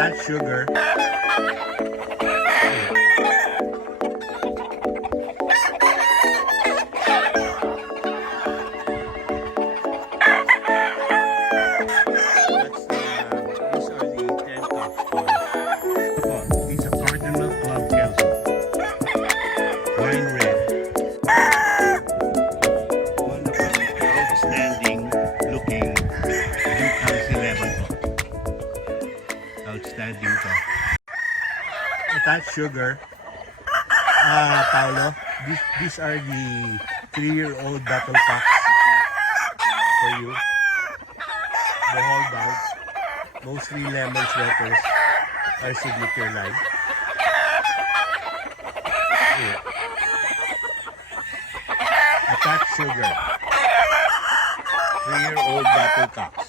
Attached sugar. Outstanding to. Attached sugar. Paolo, these are the 3-year-old battle cocks for you. The whole bag. Mostly lemon sweaters are signature line. Here. Attached sugar. 3-year-old battle cocks.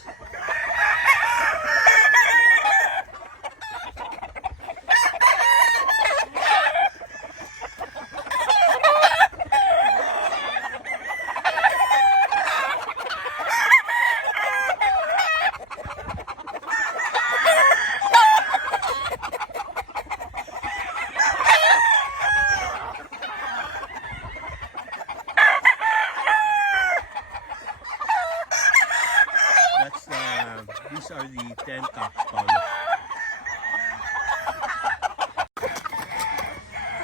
These are the 10 cocks, Paolo.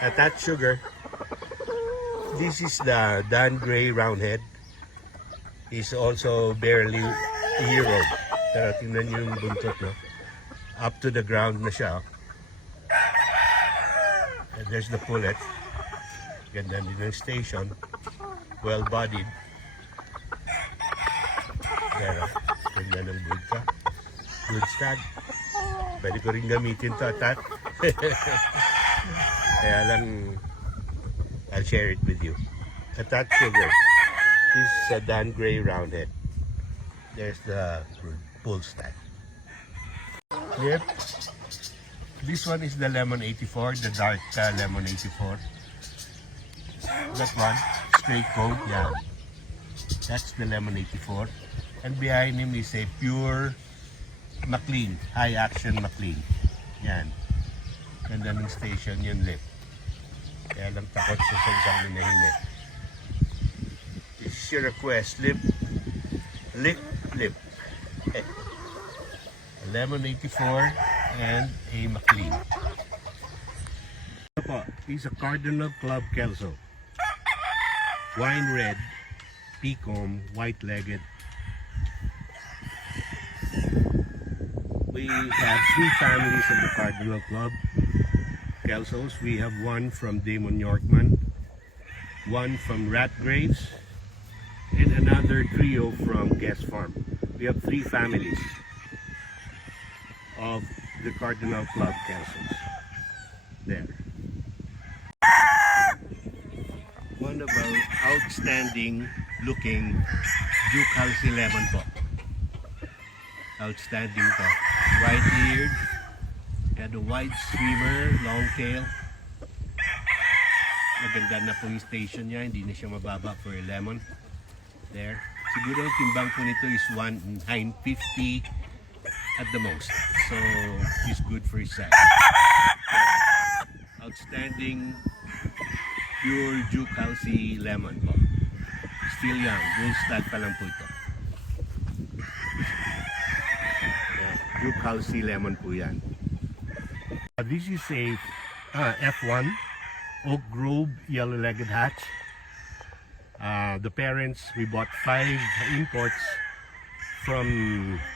Attached sugar. This is the Dan Gray Roundhead. He's also barely a year old. Pero tingnan nyo yung buntot, no? Up to the ground na siya. And there's the pullet. Ganda din ng station. Well-bodied. Pero, ganda ng bulka. Good stud. Pwede ko rin gamitin to, Tat. Kaya lang, I'll share it with you. Attached sugar. This is a Dan Gray Roundhead. There's the full stud. Yep. This one is the Lemon 84, the dark Lemon 84. That one, straight coat, yeah. That's the Lemon 84. And behind him is a pure McLean, high action McLean. Yan. Ganda ng station yung lip. Kaya lang takot sa isang minahinit. This is your request, lip. A Lemon 84 and a McLean. Ito po, is a Cardinal Club Kelso. Wine red, peacocke, white-legged. We have 3 families of the Cardinal Club Kelsos. We have one from Damon Yorkman, one from Ratgraves, and another trio from Guest Farm. We have 3 families of the Cardinal Club Kelsos. There. One of our outstanding looking Duke Halsey Lemon po. Outstanding to. White-eared, had a white streamer, long tail. Maganda na po yung station niya, hindi na siya mababa for a lemon. There. Siguro ang timbang po nito is 1,950 at the most. So, he's good for his size. Outstanding, pure Duke Halsey lemon po. Still young, bull stud pa lang po ito. Duke Halsey lemon po yan. This is a F1 Oak Grove yellow-legged hatch. The parents, we bought 5 imports from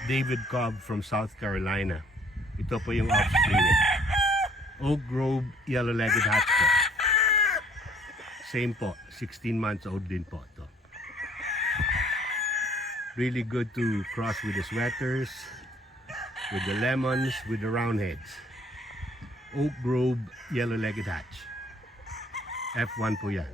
David Cobb from South Carolina. Ito po yung offspring niya. Oak Grove yellow-legged hatch po. Same po, 16 months old din po ito. Really good to cross with the sweaters, with the lemons, with the roundheads. Oak Grove yellow-legged hatch. F1 po yan.